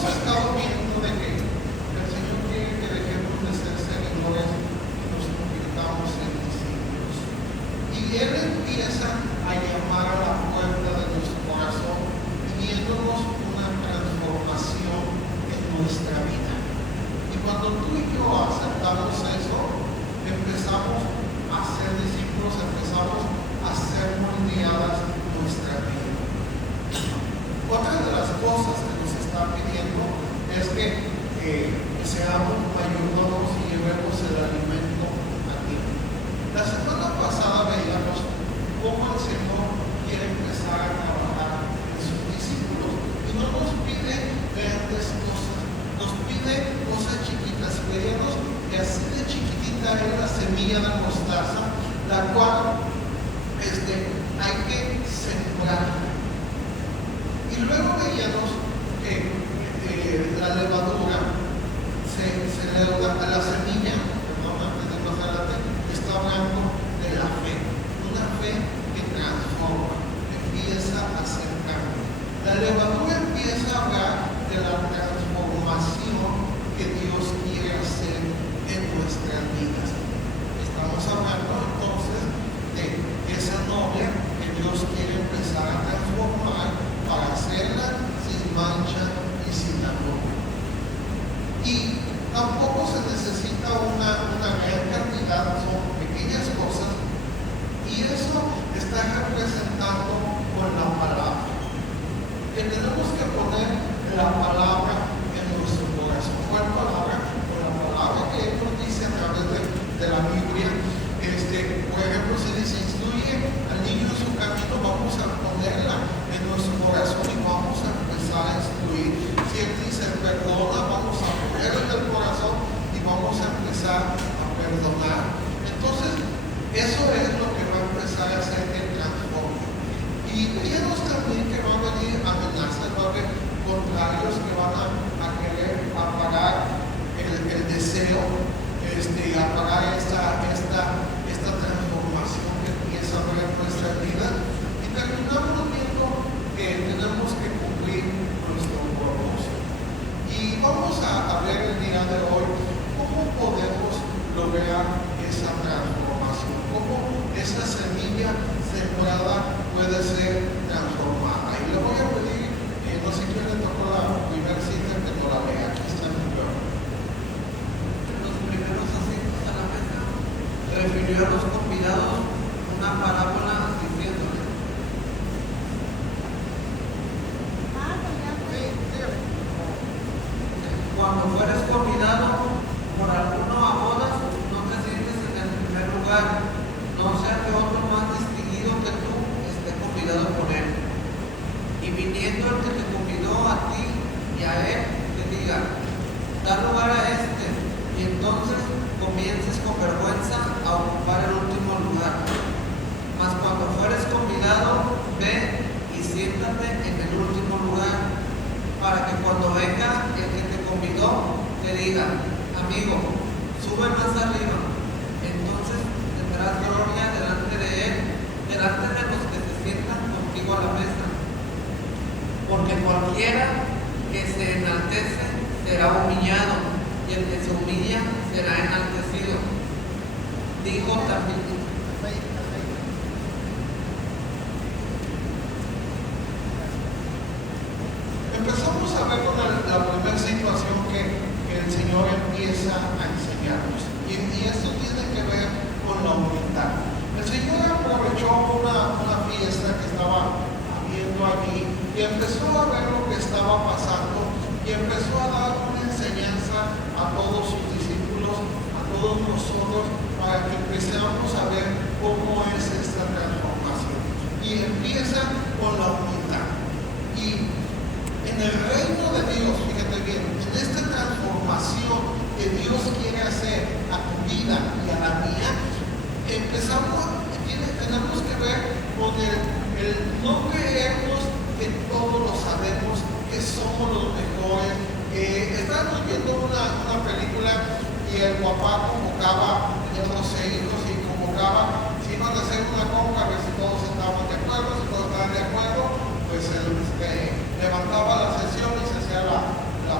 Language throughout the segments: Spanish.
hemos estado viendo de que el Señor quiere que dejemos de ser seguidores y nos convirtamos en discípulos. Y Él empieza a llamar a la puerta de nuestro corazón, pidiéndonos una transformación en nuestra vida. Y cuando tú y yo aceptamos eso, empezamos a ser discípulos, empezamos a ser moldeadas nuestra vida. Otra de las cosas que nos está pidiendo es que seamos mayordomos y llevemos el alimento a ti. La semana pasada veíamos cómo el Señor quiere empezar a trabajar en sus discípulos y no nos pide grandes cosas, nos pide cosas chiquitas. Veíamos que así de chiquitita era la semilla de mostaza, la cual hay que sembrar. Y luego veíamos que la levadura a la semilla, antes de pasar adelante, está hablando de la fe, una fe que transforma, empieza a hacer cambio. La levadura empieza a hablar de la transformación que Dios quiere hacer en nuestras vidas. Estamos hablando entonces de esa novia que Dios quiere empezar a transformar para hacerla sin mancha y sin arruga. Y tampoco se necesita una gran cantidad, son pequeñas cosas, y eso está representando con la palabra. Que tenemos que poner la palabra en nuestro corazón. ¿Cuál palabra? Con la palabra que Él nos dice a través de la Biblia. Por ejemplo, si dice instruye al niño en su camino, vamos a ponerla en nuestro corazón y vamos a empezar a instruir. Si Él dice perdona, vamos a ponerlo en el corazón y vamos a empezar a perdonar. Entonces, eso es lo que va a empezar a hacer el transforme. Y veíamos también que van a venir amenazas, va a haber contrarios que van a querer apagar el deseo, apagar esta transformación que empieza a haber en nuestra vida. Y terminamos viendo que tenemos que cumplir nuestro propósito. Y vamos a ver el día de hoy cómo podemos lograr esa transformación, cómo esa semilla sembrada puede ser transformada. Y le voy a pedir, no sé quién le tocó la primera cita, que no la vea. Aquí está el libro. Los primeros asientos a la mesa refirió a los convidados una parábola diciéndole: cuando fueres convidado por alguno a bodas, no te sientes en el primer lugar, no sea que otro más distinguido que tú esté convidado por él. Y viniendo el que te convidó a ti y a él, te diga: da lugar a este, y entonces comiences con vergüenza a ocupar el último lugar. Mas cuando fueres convidado, ve y siéntate en el último lugar, para que cuando venga el que te convidó, te diga: amigo, sube más arriba. Entonces tendrás gloria delante de él, delante de los que se sientan contigo a la mesa. Porque cualquiera que se enaltece será humillado, y el que se humilla será enaltecido. Dijo también. Empezamos a ver con la primera situación que el Señor empieza a enseñarnos. Y esto tiene que ver con la humildad. El Señor aprovechó una fiesta que estaba habiendo allí y empezó a ver lo que estaba pasando y empezó a dar una enseñanza a todos sus discípulos, a todos nosotros, para que empecemos a ver cómo es esta transformación. Y empieza con la humildad. Y en el reino de Dios, fíjate bien, en esta transformación que Dios quiere hacer a tu vida y a la mía, tenemos que ver con el no creernos que todos lo sabemos, que somos los mejores. Estábamos viendo una película y el papá convocaba, tenía 12 hijos y convocaba, si iban a hacer una compra, a ver si todos estaban de acuerdo, si todos estaban de acuerdo, pues levantaba la sesión y se hacía la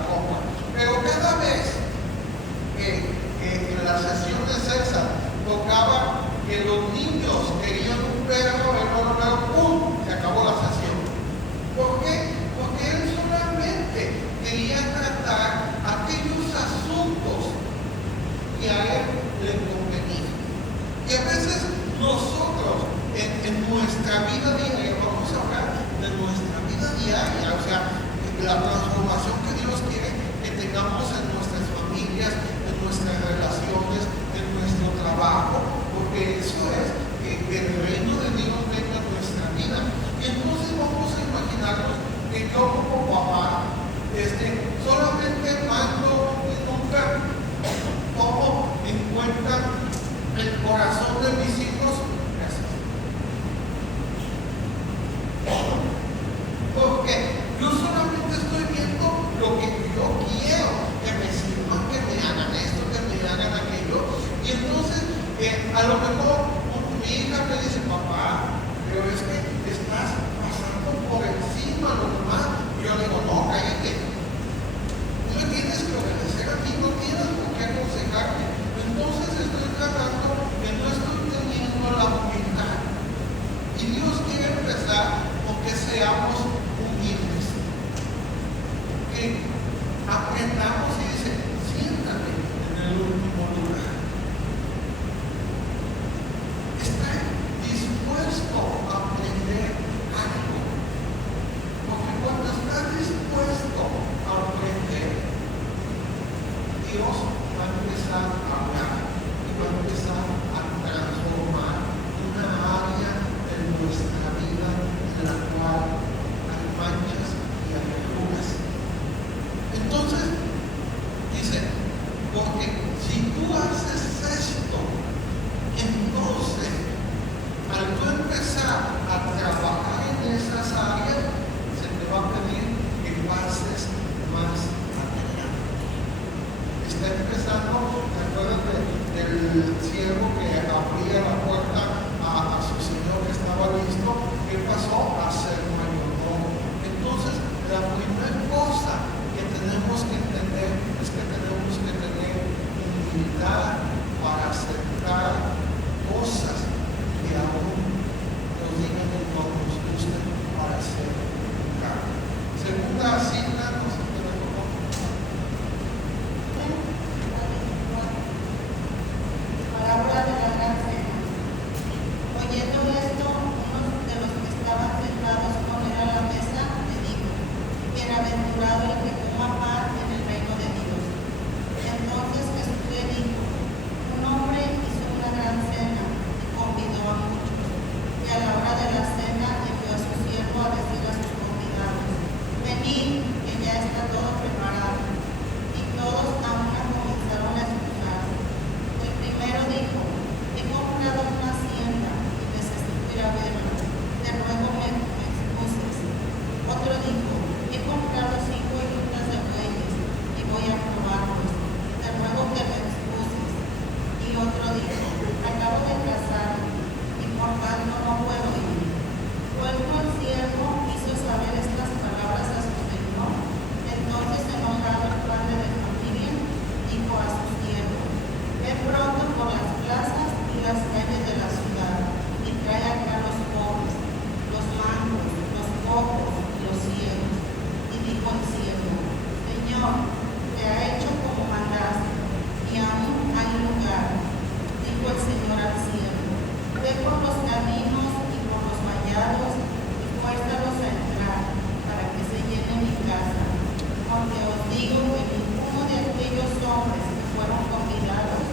digo que ninguno de aquellos hombres que fueron convidados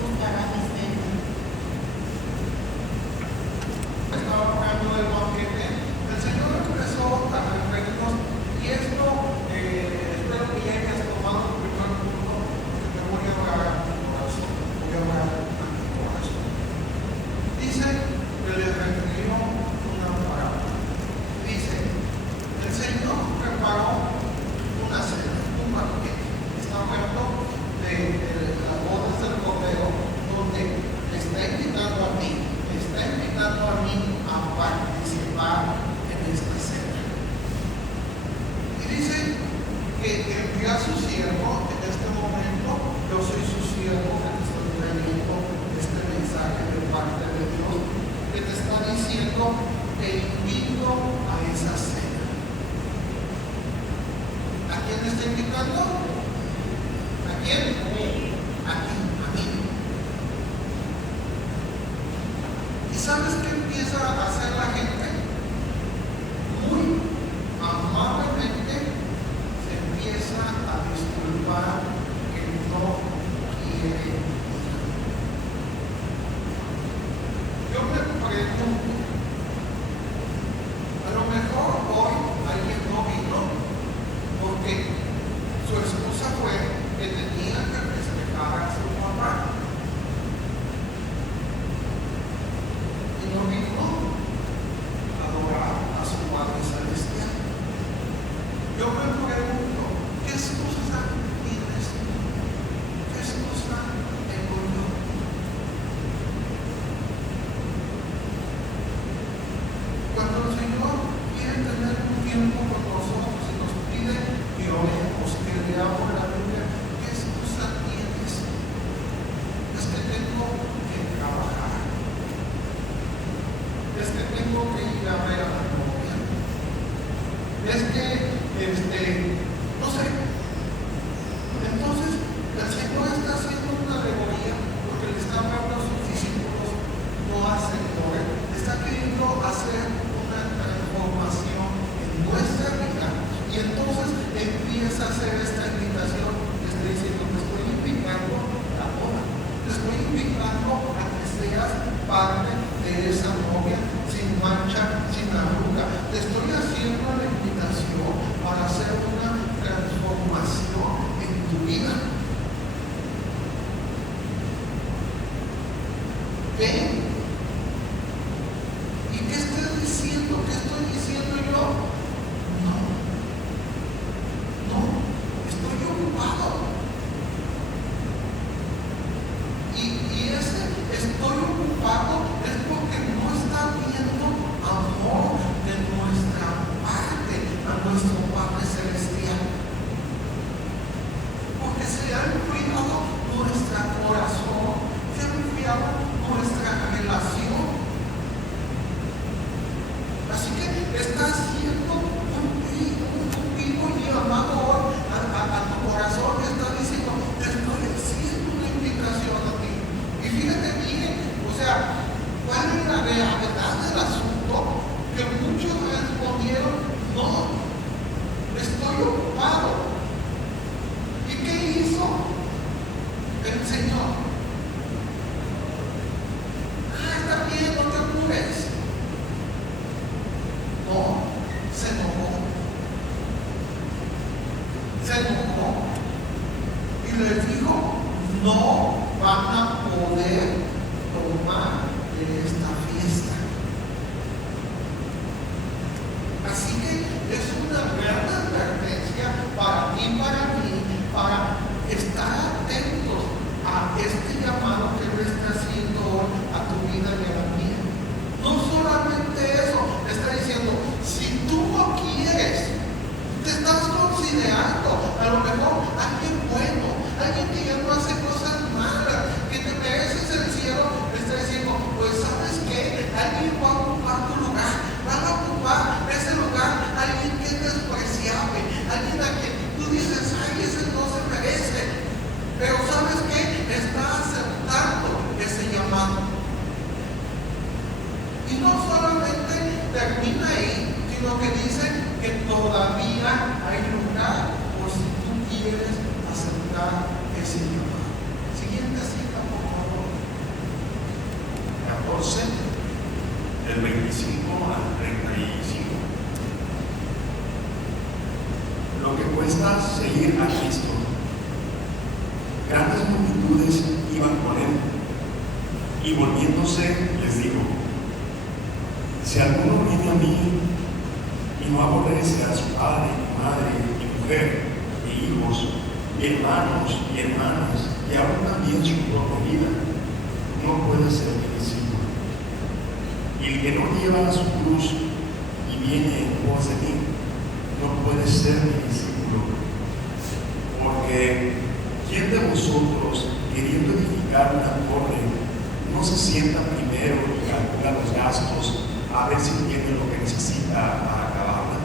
gustará mi cena. Estaba hablando del banquete. El Señor empezó a referirnos, y esto espero que ya hayas tomado el primer punto, porque te voy a hablar a tu corazón. Voy a hablar a tu corazón. Dice que le refirió una parábola. Dice, el Señor preparó una cena, un banquete. Está hablando de las bodas del Cordero, donde está invitando a mí, está invitando a mí a participar en esta cena. Y dice que envió a su siervo en este momento. Yo soy su siervo que te estoy trayendo este mensaje de parte de Dios, que te está diciendo: te invito a esa cena. ¿A quién está invitando? ¿A quién? A mí. ¿Y sabes qué empieza a hacer la gente? Muy amablemente se empieza a disculpar que no quiere ir. Yo me pregunto, a lo mejor hoy alguien no vino porque su excusa fue que tenía que respetar a su papá. Y no vino a adorar a su Padre Celestial. Yo me pregunto, ¿qué excusa tienes tú? ¿Qué excusa tengo yo? Cuando el Señor quiere tener un tiempo con nosotros y nos pide que oremos, que leamos la Biblia, ¿qué excusa tienes? Es que tengo que trabajar. Es que tengo que ir a ver a la novia. Es que, no sé. Entonces, el Señor está haciendo una alegoría porque le está hablando a sus discípulos, no al Señor. Está queriendo hacer una transformación en nuestra vida. Y entonces empieza a hacer esta invitación. Le está diciendo: te estoy invitando a la boda. Te estoy invitando a que seas parte de esa novia, sin mancha, sin arruga. Te estoy haciendo la invitación para hacer una transformación en tu vida. Ven. ¿Y qué estoy diciendo? ¿Qué estoy diciendo yo? No, estoy ocupado. Y ese estoy ocupado es porque no está viendo amor de nuestra parte a nuestro Padre Celestial. Porque se ha enfriado nuestro corazón, se ha enfriado nuestra relación. Así que está haciendo un vivo llamado hoy a tu corazón. Está diciendo: te estoy haciendo una invitación a ti. Y fíjate bien, o sea, ¿cuál es la realidad del asunto? Que muchos respondieron: no, estoy ocupado. ¿Y qué hizo el Señor? Está bien, no te apures. No, se enojó. Se enojó y les dijo: no van a poder tomar de esta fiesta. Así que es una gran advertencia para ti y para mí, para estar atentos a este llamado que le está haciendo hoy a tu vida y a la mía. No solamente eso, le está diciendo: si tú no quieres, te estás considerando a lo mejor alguien bueno, alguien que ya no hace cosas malas, que te mereces el cielo. Le está diciendo: pues ¿sabes qué? Alguien va a ocupar tu lugar, van a ocupar ese lugar, alguien que es despreciable, alguien a quien tú dices: ay, ese no se merece. Pero ¿sabes qué? Está aceptando ese llamado. Y no solamente termina ahí, sino que dice que todavía hay lugar por si tú quieres quieres aceptar ese llamado. Siguiente cita, por favor. 14, del 25 al 35. Lo que cuesta seguir a Cristo. Grandes multitudes iban con él, y volviéndose les dijo: si alguno viene a mí y no aborrece a su padre, madre, y mujer, y hijos, y hermanos, y hermanas, y aún también su propia vida, no puede ser mi discípulo. Y el que no lleva su cruz y viene en pos de mí, no puede ser mi discípulo. Porque ¿quién de vosotros, queriendo edificar una torre, no se sienta primero y calcula los gastos a ver si tiene lo que necesita para acabarla?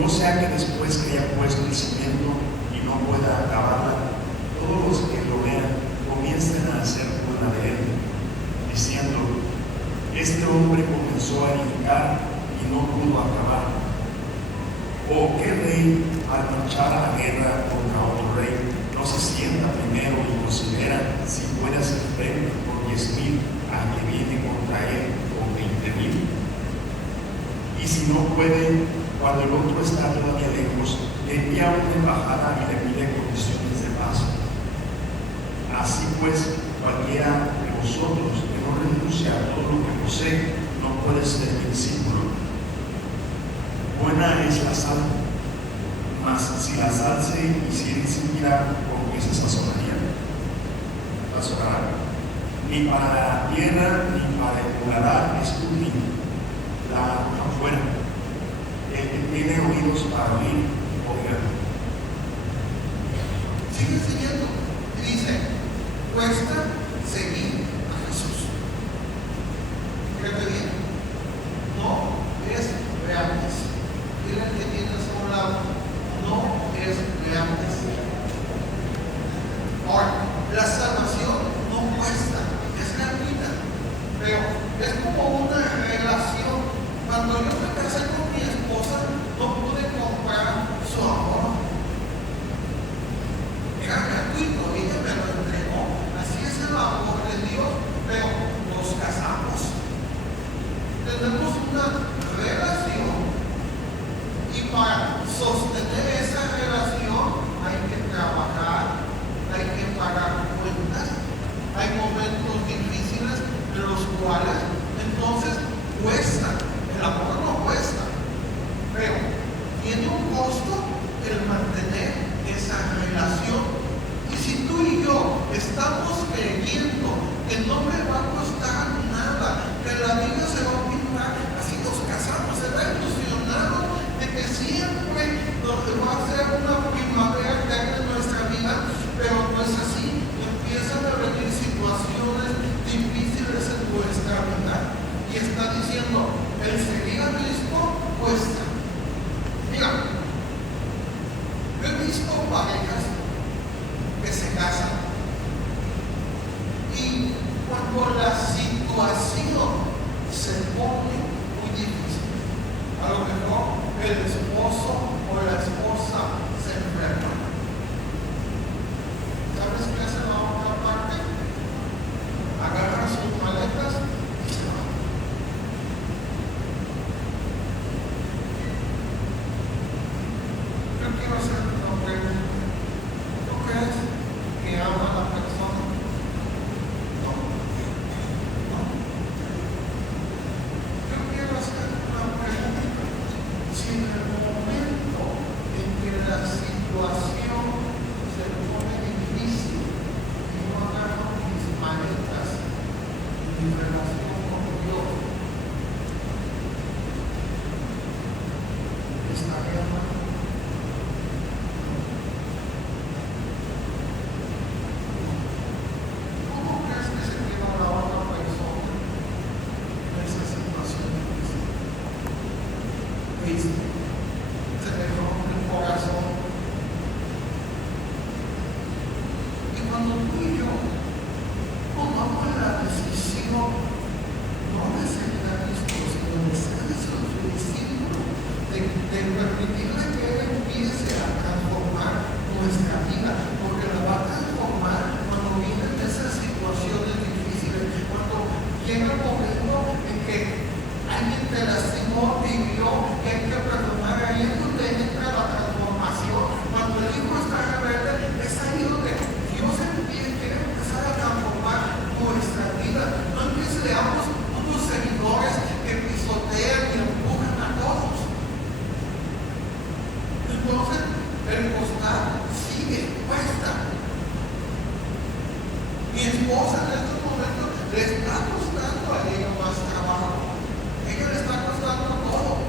No sea que después que haya puesto el cimiento y no pueda acabarla, todos los que lo vean comiencen a hacer burla de él, diciendo: este hombre comenzó a edificar y no pudo acabar. ¿O qué rey, al marchar a la guerra contra otro rey, no se sienta primero y considera si puede hacer frente por 10,000 al que viene contra él con 20,000? Y si no puede, cuando el otro está todavía lejos, le envía una embajada y le pide condiciones de paz. Así pues, cualquiera de vosotros que no renuncia a todo lo que posee, no puede ser mi discípulo. Buena es la sal, mas si la sal se hiciera insípida, ¿con qué se sazonará? Ni para la tierra ni para el muladar es útil, la arroja afuera. El que tiene oídos para oír, oiga. Sigue siguiendo y dice: cuesta seguir a Jesús. Fíjate bien, no es gratis. Dile al que tienes a un lado, no es gratis. Ahora, la salvación no cuesta, es gratuita, pero es como una relación. Cuando yo me casé con mi esposa, no pude comprar su amor. Era gratuito, ella me lo entregó. Así es el amor de Dios, pero nos casamos. Tenemos una relación y para sostener esa relación hay que trabajar, hay que pagar cuentas, hay momentos difíciles en los cuales entonces cuesta. El amor no cuesta, pero tiene un costo el mantener esa relación. Y si tú y yo estamos creyendo que no me va a costar nada, que la vida se va a pintar, así nos casamos, se va ilusionado de que siempre nos va a ser una primavera eterna en nuestra vida, pero no es así. Empiezan a venir situaciones difíciles en nuestra vida y está diciendo: el seguir a Cristo cuesta. Mira, he visto parejas que se casan y cuando la situación se pone muy difícil, a lo mejor el esposo o la esposa se enferma. ¿Sabes qué hace la otra parte? Agarra sus maletas y se va. Yo quiero hacer una pregunta. ¿Tú crees que ama a la persona? No. No. Yo quiero hacer una pregunta. Si en el momento el costal sigue, cuesta. Mi esposa en estos momentos le está costando a ella más trabajo. Ella le está costando todo.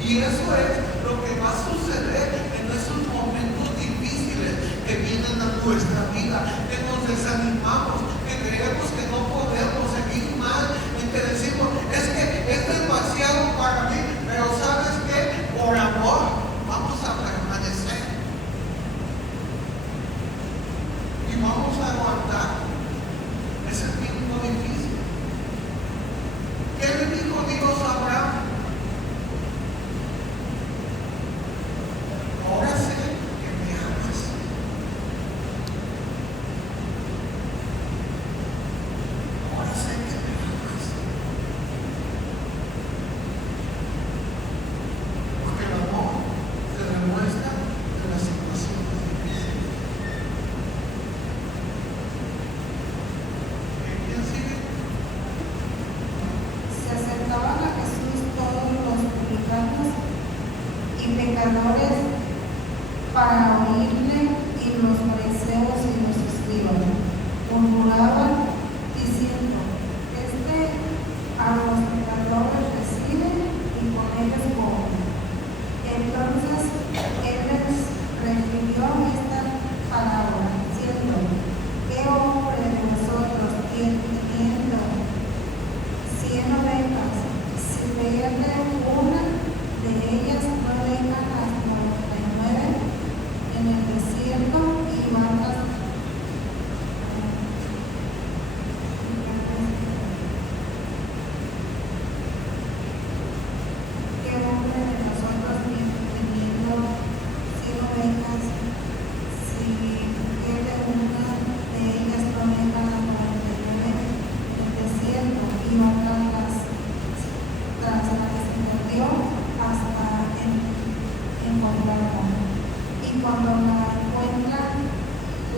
Y eso es lo que va a suceder en esos momentos difíciles que vienen a nuestra vida, que nos desanimamos, que creemos que no podemos seguir mal, y que decimos, es que es demasiado para mí, pero ¿sabes qué? Por amor vamos a permanecer y vamos a aguantar ese tiempo difícil. ¿Qué le dijo Dios a Abraham? Ahora sé que me amas. Ahora sé que me amas. Porque el amor se demuestra en las situaciones difíciles. ¿Quién sigue? Se acercaban a Jesús todos los publicanos y pecadores para oírle, y los fariseos y los escribas murmuraban diciendo, a los pecadores recibe y con ellos come. Entonces él les refirió esta parábola, diciendo, ¿qué hombre de vosotros teniendo 100 ovejas, si pierde una de ellas, no deja las 99 en el desierto y va tras ¿qué hombre de nosotros teniendo 100 ovejas, si pierde una de ellas, no deja las 99 en el desierto y va tras la que se perdió hasta encontrarla? Y cuando la encuentra,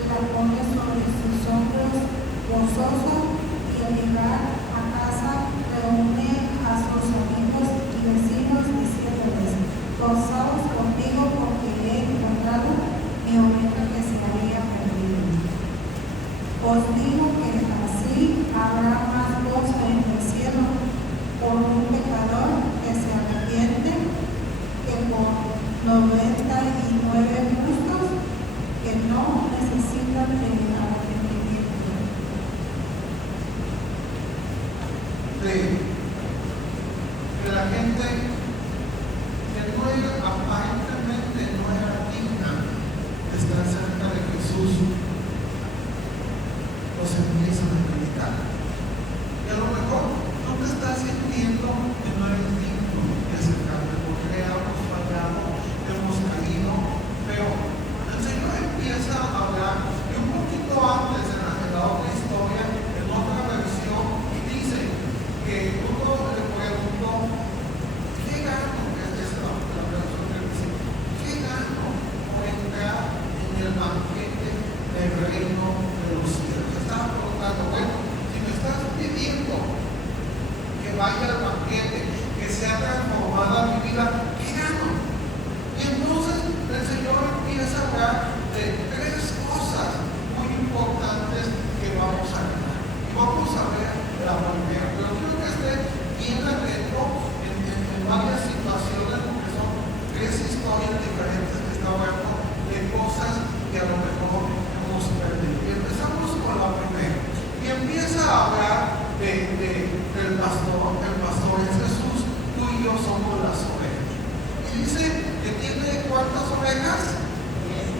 la pone sobre sus hombros gozoso, y al llegar a casa reúne a sus amigos y vecinos diciéndoles, gozaos conmigo porque he encontrado mi oveja que se había perdido. Os digo que así habrá más gozo en el cielo por un pecador que se arrepiente que por 99 justos que no necesitan de arrepentimiento. Que la gente que no era, aparentemente no era digna de estar cerca de Jesús, los empiezan a criticar. Y a lo mejor no te estás sintiendo que no eres digno de acercarte, porque hemos fallado, hemos caído, pero el Señor empieza a hablar, y un poquito antes en la otra historia, en otra versión, y dice que uno le preguntó, ¿qué gano? Esa es la versión que dice, ¿qué gano por entrar en el banquete del reino de los cielos? Estaba preguntando, bueno, si me estás pidiendo que vaya al banquete, que sea transformada mi vida, ¿qué gano? Y entonces el Señor empieza a hablar de tres cosas muy importantes que vamos a ganar. Y vamos a ver la primera. Pero quiero que esté bien atento en varias situaciones, porque son tres historias diferentes que está hablando de cosas que a lo mejor hemos perdido. Y empezamos con la primera. Y empieza a hablar del pastor. El pastor es Jesús, tú y yo somos las ovejas. Y dice que tiene ¿cuántas ovejas?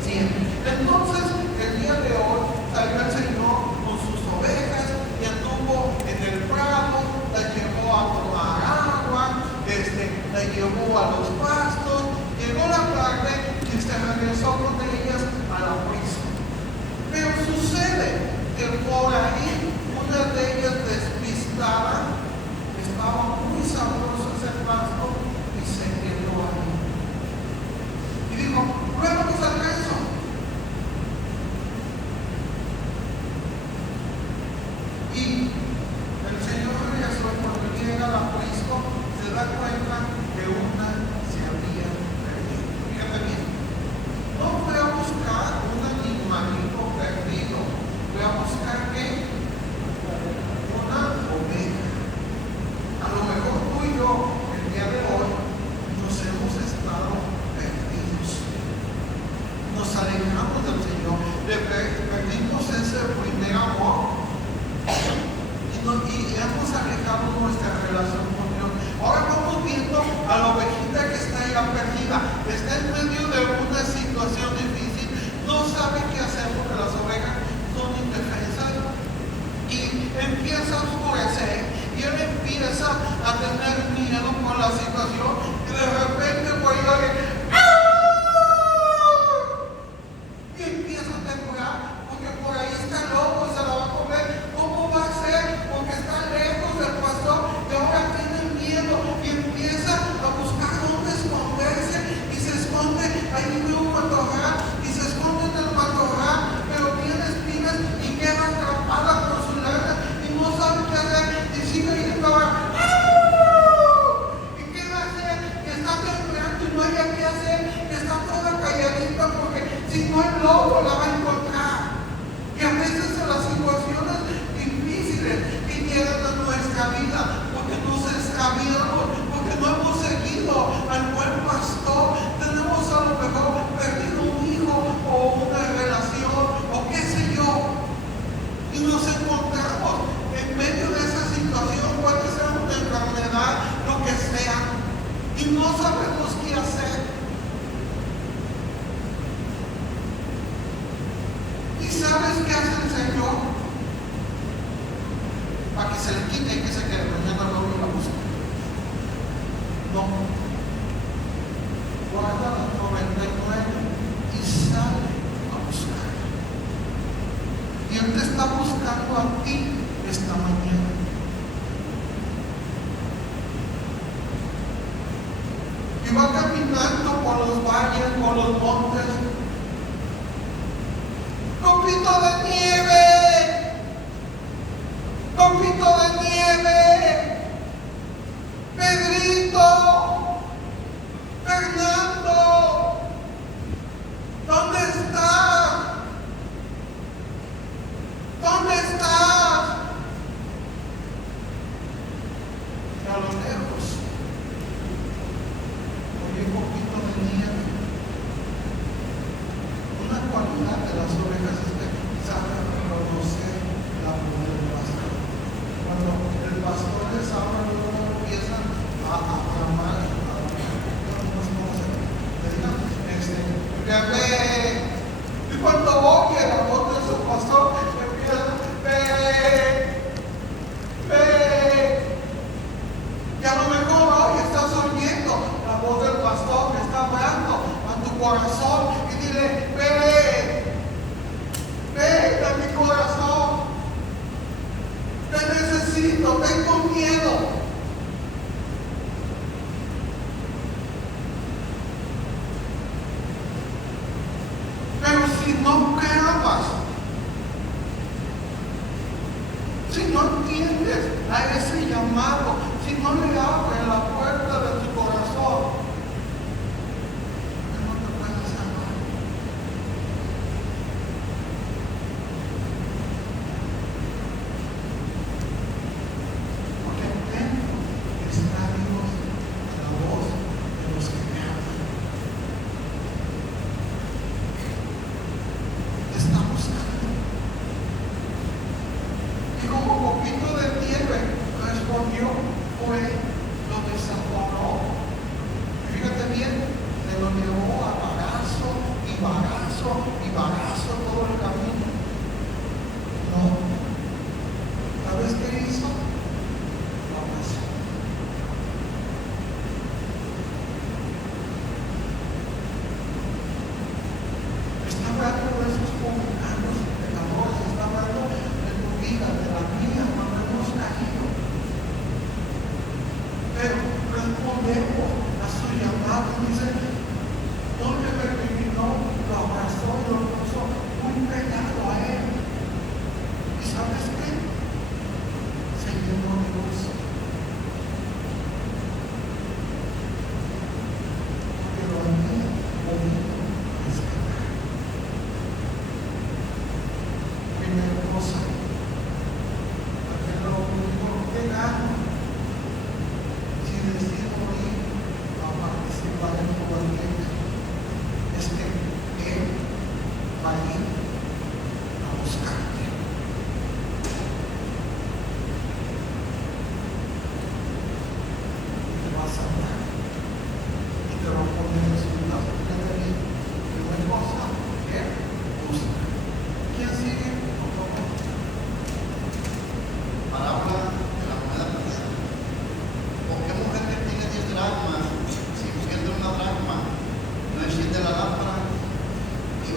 100. Entonces, el día de hoy salió el Señor con sus ovejas y anduvo en el prado, la llevó a tomar agua, la llevó a los pastos, llegó la tarde y se regresó con ellas a la prisa. Pero sucede que por ahí una de ellas despistada, estaba muy sabroso ese pasto y se quedó ahí. Y dijo, luego que salga eso. Y el Señor regresó, cuando llega al aprisco, se da cuenta que una se había perdido. Fíjate bien, nos alejamos del Señor, le perdimos ese primer amor y hemos alejado nuestra relación con Dios. Ahora vamos viendo a la ovejita que está ya perdida, está en medio de una situación difícil, no sabe qué hacer porque las ovejas son indefensas y empieza a oscurecer y él empieza a tener miedo por la situación y de repente voy a oír y empieza a temblar porque por ahí está el lobo y se la va a comer. ¿Cómo va a ser? Porque está lejos del pastor y ahora tiene miedo y empieza a buscar dónde esconderse y se esconde ahí en un matorral y se esconde en el matorral, pero tiene espinas y queda atrapada por su lana y no sabe qué hacer y sigue yendo ahora. ¿Y qué va a hacer? Y está temblando y no hay qué hacer y está toda calladita porque si no el lobo la va a encontrar. Y a veces en las situaciones difíciles que llegan a nuestra vida, porque nos extraviamos, porque no hemos seguido al buen pastor, tenemos a lo mejor perdido un hijo o una relación o qué sé yo, y nos encontramos en medio de esa situación, puede ser una enfermedad, lo que sea, y no sabemos qué hacer. ¿Y sabes qué hace el Señor? Para que se le quite y que se quede, mañana no lo busca. No. Guarda la 99 y sale a buscar. Y Él te está buscando a ti esta mañana. Y va caminando por los valles, por los montes. ¡Copito de nieve! ¡Copito de nieve! ¡Pedrito! ¡Fernando! ¿Dónde estás? ¿Dónde estás? Y a lo lejos oye un poquito de nieve. Una cualidad de las ovejas es que saben reconocer la voz del pastor. Cuando el pastor les habla, luego empiezan a clamar, y cuando oye la voz de su pastor, empiezan, ve. Y a lo mejor hoy estás oyendo la voz del pastor que está hablando a tu corazón y dile, ven a mi corazón, te necesito, tengo miedo. Pero si no clamas, si no entiendes a ese llamado, si no le abres la puerta de tu corazón, no te puedes amar. Porque dentro está Dios, la voz de los que me aman. Está buscando. Y como poquito de nieve respondió, fue, lo desaforó. Fíjate bien, se lo llevó a bagazo y bagazo y bagazo todo el camino. No. ¿Sabes qué hizo? Lo abrazó. Está hablando de esos momentos de amor, está hablando de tu vida, de la mía, cuando hemos caído. Pero respondemos a su llamado y dice, no le permitió, lo abrazó y lo puso muy pegado.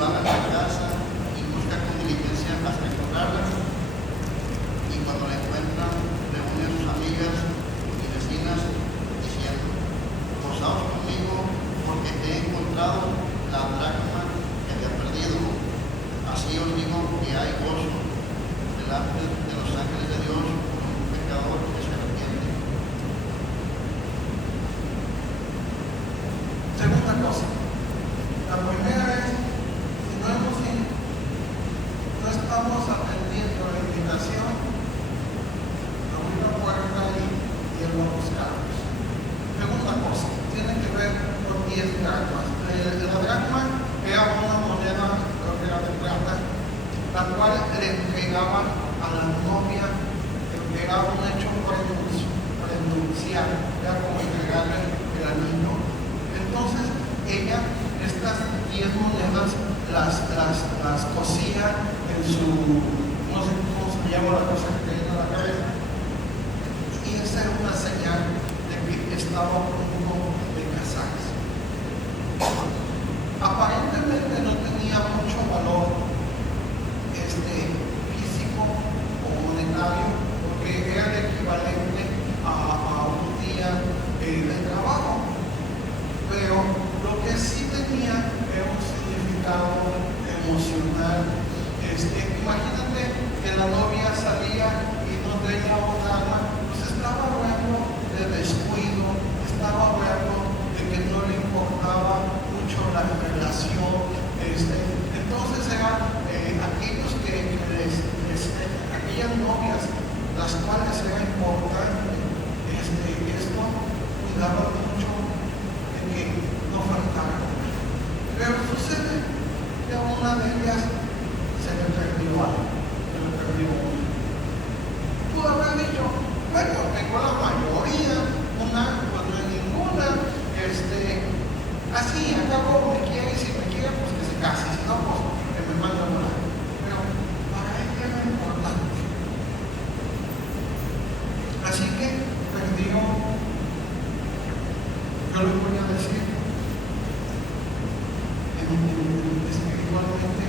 van a la casa y busca con diligencia hasta encontrarla. Y cuando la encuentran, reúne a sus amigas y vecinas diciendo: gozaos conmigo, porque he encontrado la dracma que había perdido. Así os digo que hay gozo delante de los ángeles de Dios por un pecador que se arrepiente. Segunda cosa. La primera es, si no estamos atendiendo a la invitación, abrir la puerta y él va a buscarnos. Segunda cosa, tiene que ver con 10 dracmas. La dracma era una moneda, creo que era de plata, la cual le entregaban a la novia, que era un hecho prenupcial, era como entregarle el anillo. Entonces, ella, estas 10 monedas las cosía en su, no sé cómo se llama la cosa que tiene en la cabeza, y esa era una señal de que estaba a punto de casarse. Aparentemente no tenía mucho valor físico o monetario, porque era el equivalente a un día de trabajo. Pero lo que sí tenía era un significado emocional. Imagínate que la novia salía y no tenía otra, pues estaba hablando de descuido, estaba hablando de que no le importaba mucho la relación. Entonces eran aquellos aquellas novias, las cuales era importante esto, cuidaban mucho de que no faltara nada. Pero sucede que a una de ellas se le perdió algo, Tú habrás dicho, bueno, tengo la mayoría, una, pues no hay ninguna, así, acabo, me quiere, si me quiere, pues que se case, si no, pues que me mande a volar. Pero para ella era importante. Así que perdió, yo le voy a decir, espiritualmente,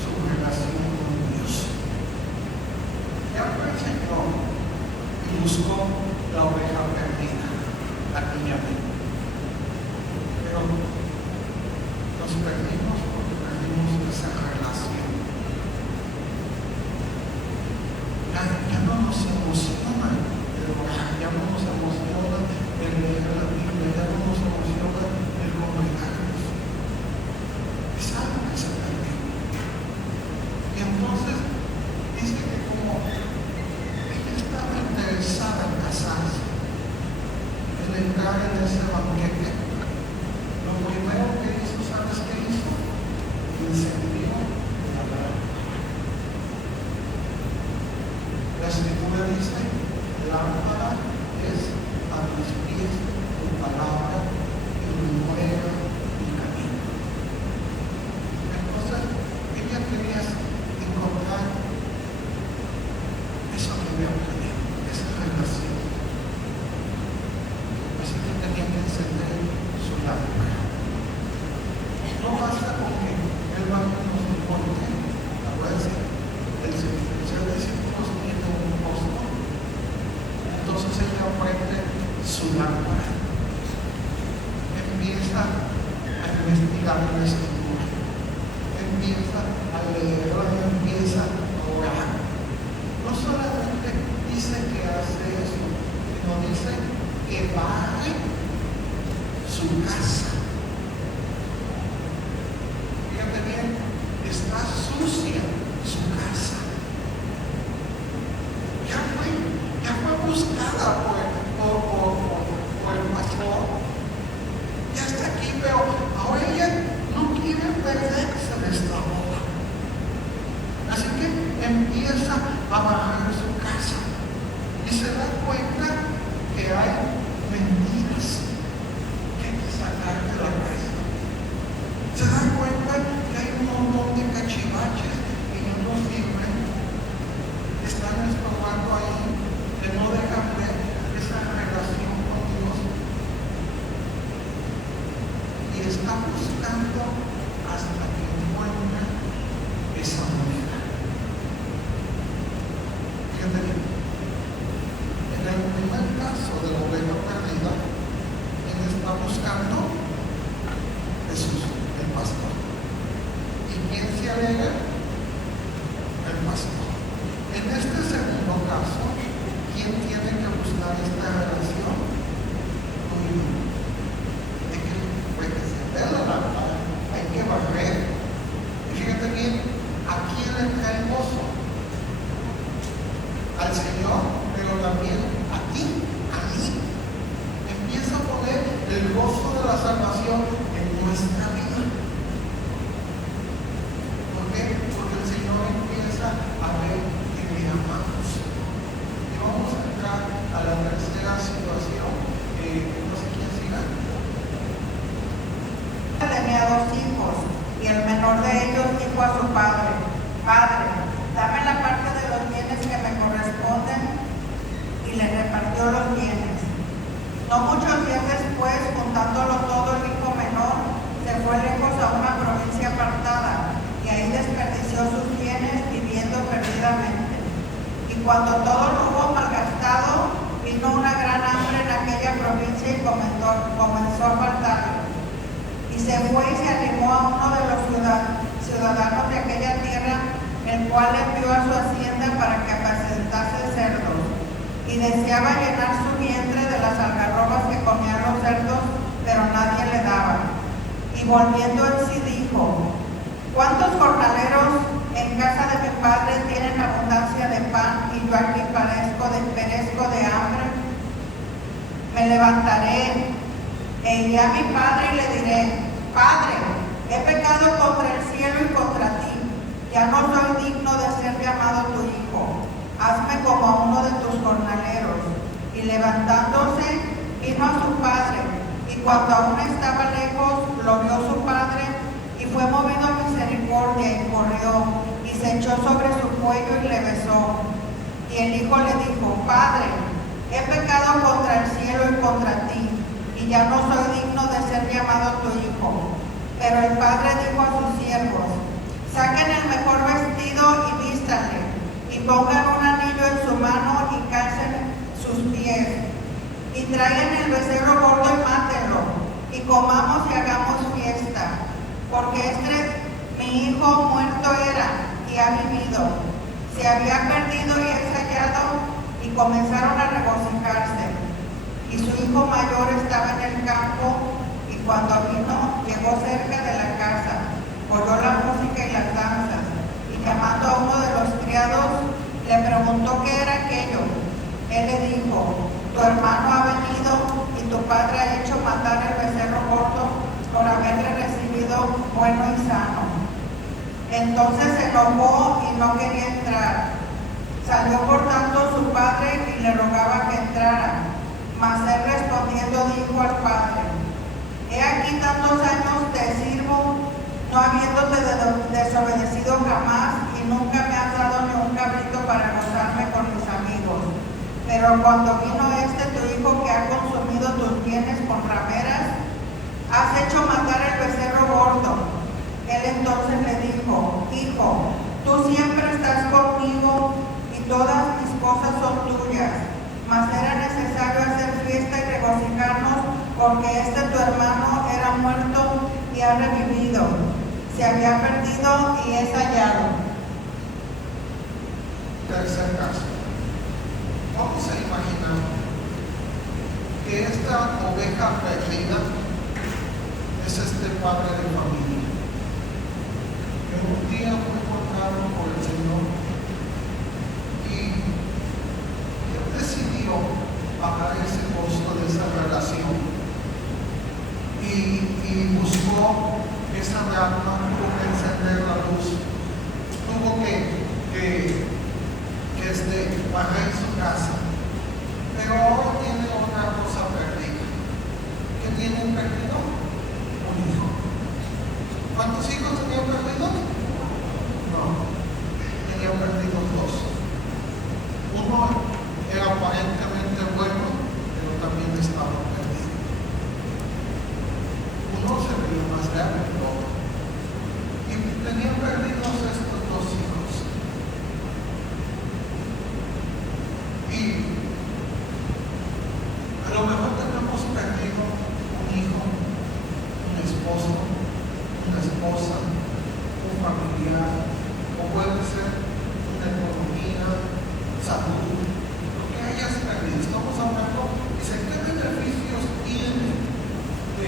su relación con Dios. Ya fue el Señor y buscó la oveja perdida, la niña mía. Pero nos perdimos porque perdimos esa relación. Ya no nos emociona el orar, ya no nos emociona el leer la Biblia, ya no nos emociona el congregarnos. Es algo que se perdió. Y entonces dice que como ella estaba interesada en casarse, en entrar en ese banquete, lo primero que hizo, ¿sabes qué hizo? Incendió la lámpara. La escritura dice: lámpara es a mis pies tu palabra y lumbrera mi camino. Entonces, ella quería encontrar eso que había perdido, esa relación. Así que tenía que encender su lámpara. No basta con que el banco nos importe, acuérdense, el servicio de discípulos tiene un costo. Entonces ella prende su lámpara, empieza a investigar la escritura, empieza a leerla, empieza a orar. No solamente dice que hace eso, sino dice que barre su casa. Fíjate bien, está sucia su casa. Ya fue buscada por el pastor. Ya está aquí, pero ahora ella no quiere perderse de esta boda. Así que empieza a bajar su casa y se da cuenta que hay mentiras que hay que sacar de la casa. Se da cuenta que hay un montón de cachivaches que no sirven, están estorbando ahí, que no dejan ver esa relación con Dios. Y está buscando hasta que alega? El pastor. En este segundo caso, ¿quién tiene que buscar esta relación? Tú y yo. Es que pues, se ve la lámpara, hay que barrer. Y fíjate bien, ¿a quién le trae el gozo? Al Señor, pero también a ti, a mí. Empieza a poner el gozo de la salvación en nuestra vida. ¿Por qué? Porque el Señor empieza a ver que le amamos. Y vamos a entrar a la tercera situación. No sé quién siga. Tenía 2 hijos y el menor de ellos dijo a su padre: Padre, dame la parte de los bienes que me corresponden, y le repartió los bienes. No muchos días después, juntándolo todo, el hijo menor se fue lejos a una provincia apartada y ahí desperdició sus bienes viviendo perdidamente. Y cuando todo lo hubo malgastado, vino una gran hambre en aquella provincia y comenzó a faltarle. Y se fue y se animó a uno de los ciudadanos de aquella tierra, el cual envió a su hacienda para que apacentase cerdos. Y deseaba llenar su vientre de las algarrobas que comían los cerdos, pero nadie le daba. Y volviendo en sí dijo: ¿Cuántos jornaleros en casa de mi padre tienen abundancia de pan, y yo aquí perezco de hambre? Me levantaré e iré a mi padre y le diré: Padre, he pecado contra el cielo y contra ti. Ya no soy digno de ser llamado tu hijo. Hazme como a uno de tus jornaleros. Y levantándose, vino a su padre, y cuando aún estaba lejos, lo vio su padre, y fue movido a misericordia, y corrió, y se echó sobre su cuello y le besó. Y el hijo le dijo: Padre, he pecado contra el cielo y contra ti, y ya no soy digno de ser llamado tu hijo. Pero el padre dijo a sus siervos: Saquen el mejor vestido y vístanle, y pongan un anillo en su mano y calcen sus pies, y traigan el becerro gordo y mátenlo, y comamos y hagamos fiesta, porque mi hijo muerto era y ha vivido, se había perdido y es hallado. Y comenzaron a regocijarse. Y su hijo mayor estaba en el campo, y cuando llegó cerca de la casa, oyó la música y las danzas, y llamando a uno de los criados, le preguntó qué era aquello. Él le dijo: Tu hermano ha venido, y tu padre ha hecho matar el becerro gordo por haberle recibido bueno y sano. Entonces se enojó y no quería entrar. Salió por tanto su padre y le rogaba que entrara. Mas él respondiendo dijo al padre: He aquí tantos años te sirvo, no habiéndote desobedecido jamás, y nunca me has dado ni un cabrito para gozarme con mis amigos. Pero cuando vino tu hijo que ha consumido tus bienes con rameras, has hecho matar el becerro gordo. Él entonces le dijo: Hijo, tú siempre estás conmigo, y todas mis cosas son tuyas. Mas era necesario hacer fiesta y regocijarnos, porque tu hermano era muerto y ha revivido, se había perdido y es hallado. Tercer caso. Vamos a imaginar que esta oveja perdida es este padre de familia, que un día fue encontrado por el Señor y él decidió pagar ese costo de esa relación y buscó esa alma, tuvo que encender la luz, tuvo que barrer su casa, pero ahora tiene otra cosa perdida. ¿Qué tiene un perdido? Un hijo. ¿Cuántos hijos tenía perdido? No, tenía perdido 2. Uno era aparentemente bueno, pero también estaba perdido. Uno se veía más grave que el otro. Y tenía perdidos estos 2 hijos. Y a lo mejor tenemos perdido un hijo, un esposo, una esposa, un familiar, o puede ser una economía, salud, lo que hayas perdido. Estamos hablando, dice, ¿qué beneficios tiene de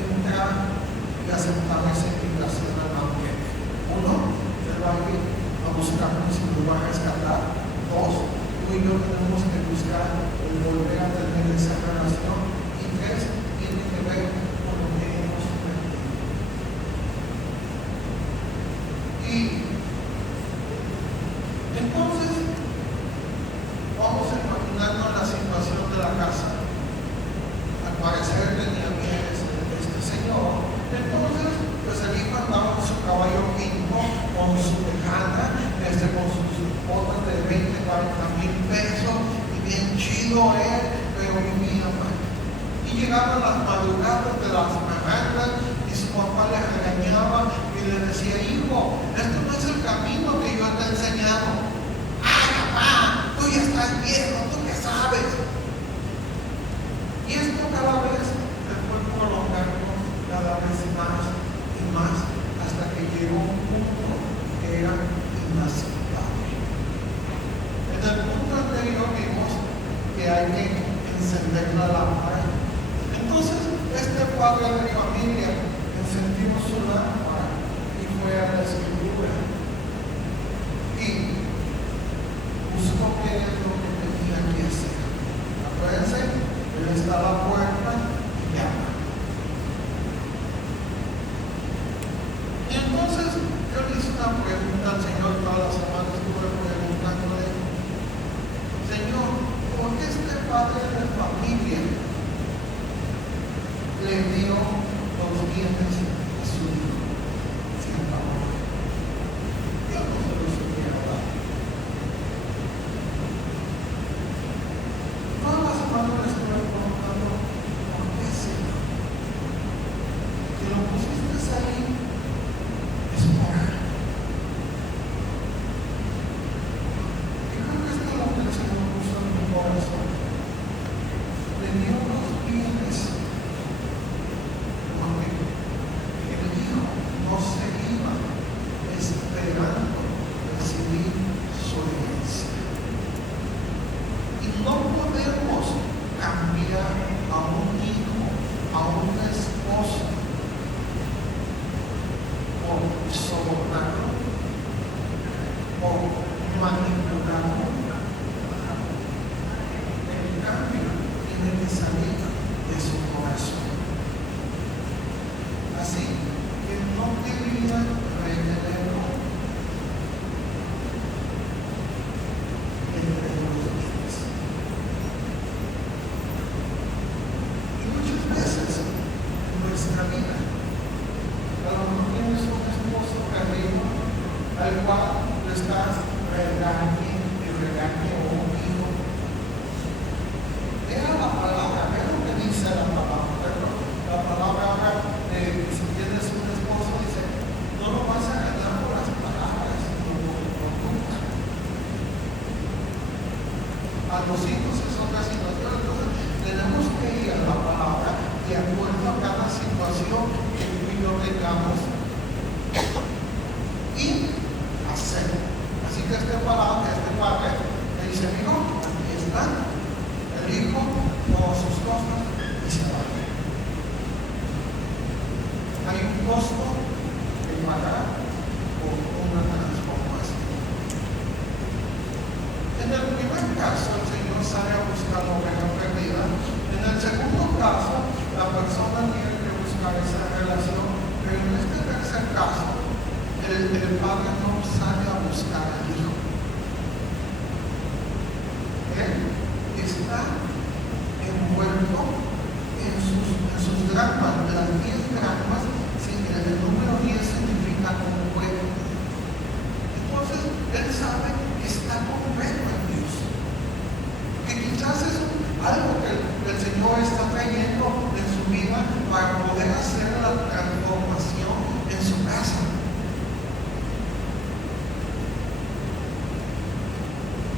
entrar y aceptar esa invitación al banquete? Uno, él va a ir a buscarnos y nos va a rescatar. Dos, tú y yo tenemos que buscar el volver a tener esa relación. Y tres, tiene que ver con lo que hemos perdido. Y entonces vamos a imaginarnos la situación de la casa. Al parecer tenía bienes este señor. Entonces, pues el hijo andaba con su caballo pinto, con su tejana, con sus botas de 20, 40 mil pesos, y bien chido él, pero vivía mal. Y llegaban las madrugadas de las mañanas y su papá le regañaba y le decía, hijo, esto no es el camino que yo te he enseñado. ¡Ay, papá! Tú ya estás viejo, ¿tú qué sabes? Y esto cada vez se fue prolongando cada vez más y más hasta que llegó un punto que era inaceptable. En el punto anterior vimos que hay que encender la lámpara. Entonces, este padre de familia encendió su lámpara y fue a la escritura y buscó qué es lo que tenía que hacer. Acuérdense, él está a la puerta y llama. Y entonces yo le hice una pregunta al Señor todas las semanas, estuve preguntándole, Señor, ¿por qué este padre de familia le dio los bienes a su hijo sin favor? Yo no se lo supiera dar. Todas las semanas le estuve preguntando, ¿por qué, Señor? Que lo pusiste ahí es por algo. Y creo que esto es lo que el Señor puso en mi corazón. Le dio los bienes porque el hijo no se iba esperando recibir su herencia. Y no podemos cambiar a un hijo, a una esposa, por sobornarlo, por manipularlo. El cambio tiene que salir de su corazón. Así que no quería retenerlo entre los bienes. Y muchas veces en nuestra vida, a lo mejor tienes un esposo carrero al cual le estás regañe y regañe o un hijo. Deja la palabra, ve lo que dice la palabra. La palabra habla de si tienes un esposo, dice, no lo vas a ganar por las palabras, sino por tu conducta. A los hijos es otra situación, entonces tenemos que ir a la palabra de acuerdo a cada situación que tú y yo tengamos y hacer. Así que este padre le dice, hijo, aquí está. El hijo toma sus cosas y se va. Hay un costo que pagar por una transformación. En el primer caso, el Señor sale a buscar la oveja perdida. En el segundo caso, la persona tiene que buscar esa relación. Pero en este tercer caso, el padre no sale a buscar al hijo. Él está envuelto en sus dracmas, de las 10 dracmas, el número 10 significa completo. Entonces, él sabe que está completo en Dios. Que quizás es algo que el Señor está trayendo en su vida para poder hacer la transformación en su casa.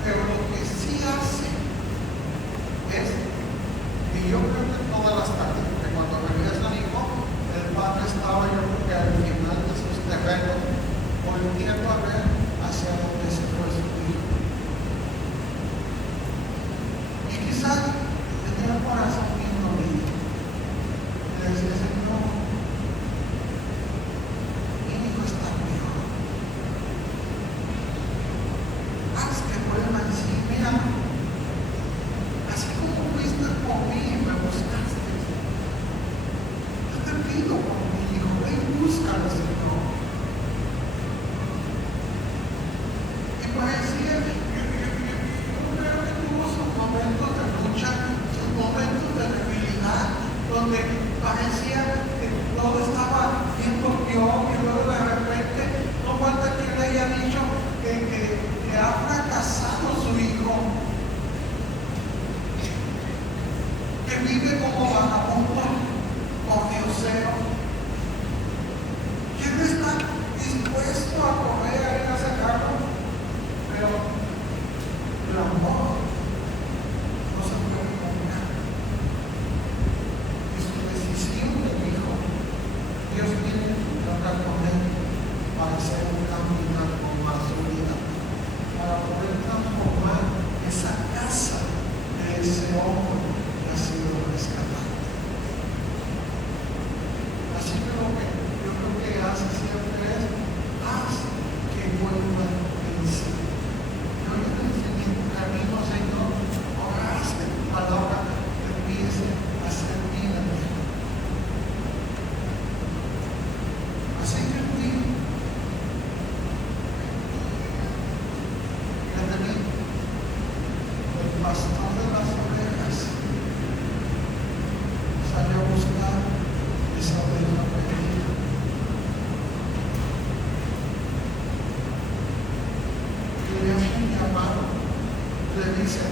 Pero lo que sí hace es que yo hermano le dice,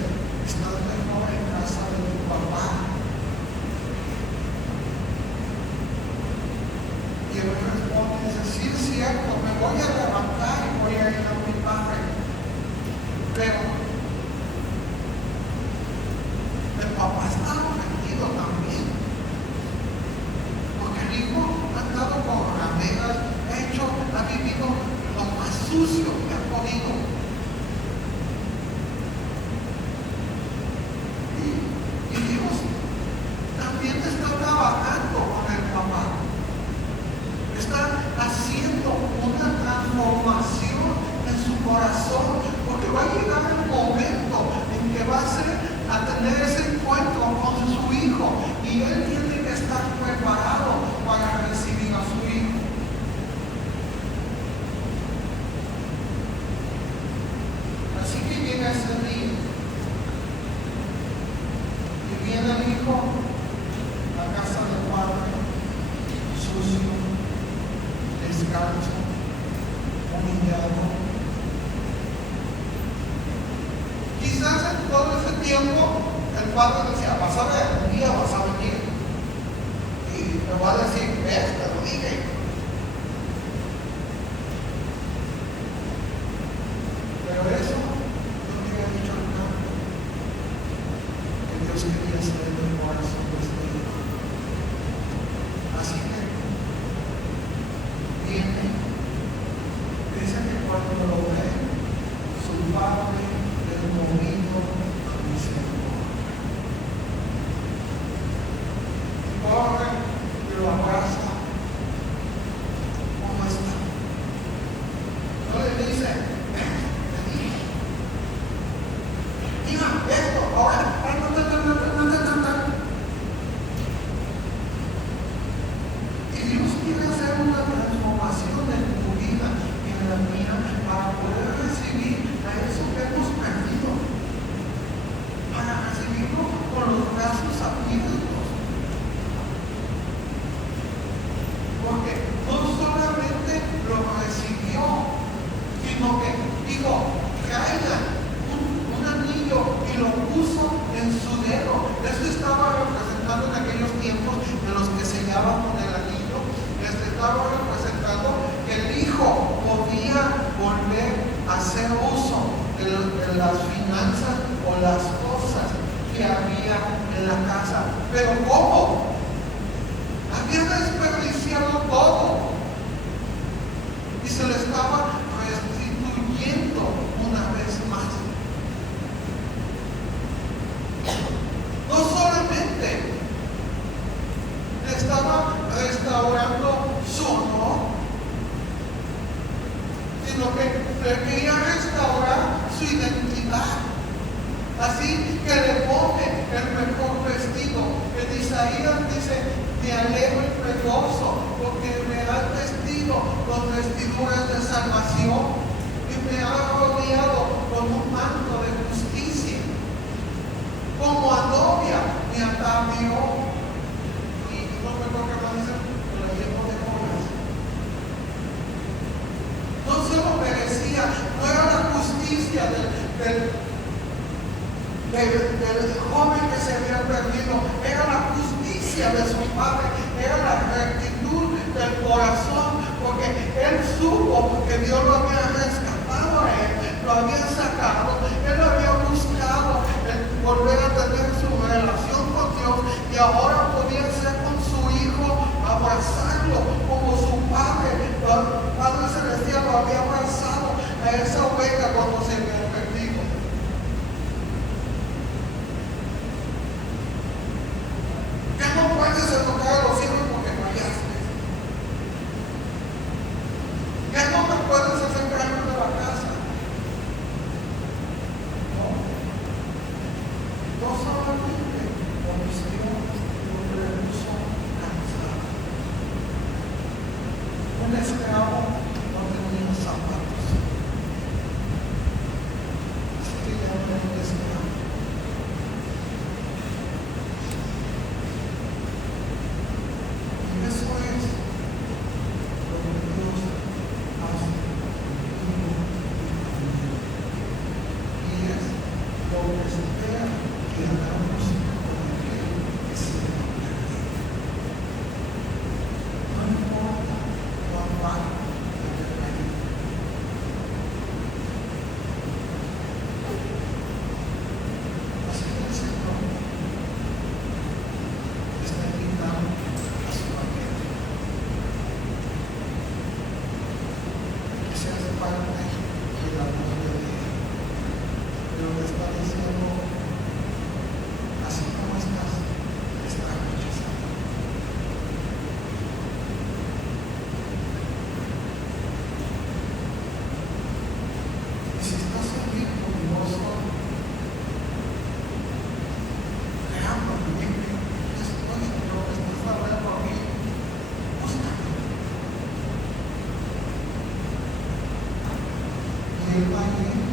estás mejor en casa de tu papá. Y él responde y dice, sí es cierto, me voy a levantar y voy a ir a mi padre. Pero el papá está ofendido también. Porque el hijo ha andado con rameras, ha vivido lo más sucio que ha podido. Y Dios también está trabajando con el papá. Está haciendo una transformación en su corazón, porque va a llegar el momento en que va a tener ese encuentro con su hijo, y él tiene que estar preparado para recibir a su hijo. Así que llega ese día y viene el hijo a la casa del padre, sucio, descalzo, humillado. Quizás en todo ese tiempo el padre decía, vas a ver, un día vas a venir y me va a decir, ves, te lo dije. Pero eso no me había dicho el canto, que Dios quería hacer en el corazón de este hijo. Así que viene, dice que cuando lo ve, su padre es movido a misericordia. Y corre y lo abraza. ¿Cómo está? No le dice, mira esto, ahora, y Dios quiere hacer una transformación en tu vida y en la mía para poder recibir a eso que hemos perdido, para recibirlo con los brazos abiertos. Porque no solamente lo recibió, sino que dijo, traigan un anillo y lo puso en su dedo. Eso estaba representando en aquellos tiempos en los que sellaban con el anillo. Estaba representando que el hijo podía volver a hacer uso de las finanzas o las cosas que había en la casa. Pero ¿cómo? Había desperdiciado todo y se le estaba restituyendo una vez más. No solamente le estaba restaurando su honor, sino que le quería restaurar su identidad. Así que le pone el mejor vestido. En Isaías dice, me alegro y me gozo, porque me has vestido con vestiduras de salvación y me ha rodeado con un manto de justicia. Como a novia me atavió, y no me acuerdo qué más dice, pero la llevo de joyas. No se lo merecía, no era la justicia del joven que se había perdido, era la justicia de su padre, era la rectitud del corazón, porque él supo que Dios lo había rescatado a él, lo había sacado, él había buscado volver a tener su relación con Dios, y ahora podía ser con su hijo, abrazarlo como su padre, Padre Celestial lo había abrazado a esa oveja cuando se había perdido. Ya no puedes tocar a los hijos porque fallaste. Ya no te puedes hacer cargo de la casa. No solamente conoció lo que le puso cansado. Un esclavo no tenía zapatos. parte y el apoyo de Él. Pero le está diciendo, así como estás, te está rechazando. Y si estás aquí curioso, creando bien que estoy yo, estás hablando a mí, búscame. Y Él va a ir